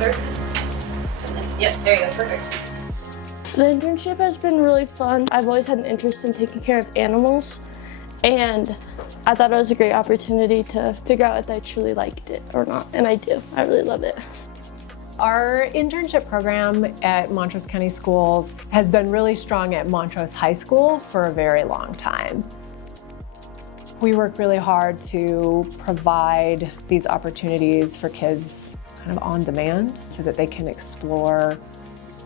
under. Yep, there you go, perfect. The internship has been really fun. I've always had an interest in taking care of animals, and I thought it was a great opportunity to figure out if I truly liked it or not, and I do. I really love it. Our internship program at Montrose County Schools has been really strong at Montrose High School for a very long time. We work really hard to provide these opportunities for kids kind of on demand so that they can explore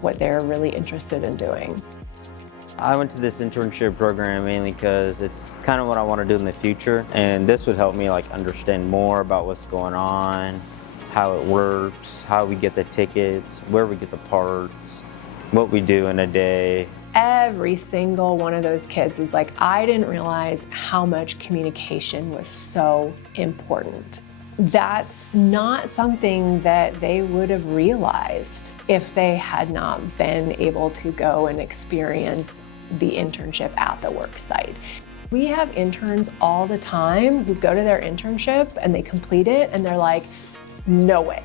what they're really interested in doing. I went to this internship program mainly because it's kind of what I want to do in the future, and this would help me understand more about what's going on, how it works, how we get the tickets, where we get the parts, what we do in a day. Every single one of those kids is like, I didn't realize how much communication was so important. That's not something that they would have realized if they had not been able to go and experience the internship at the work site. We have interns all the time who go to their internship and they complete it and they're like, no way,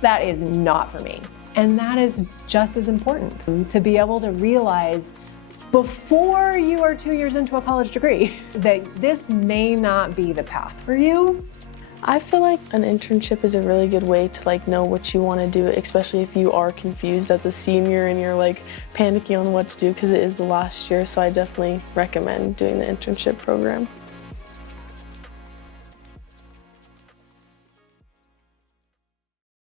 that is not for me. And that is just as important, to be able to realize before you are 2 years into a college degree that this may not be the path for you. I feel like an internship is a really good way to know what you want to do, especially if you are confused as a senior and you're panicking on what to do because it is the last year. So I definitely recommend doing the internship program.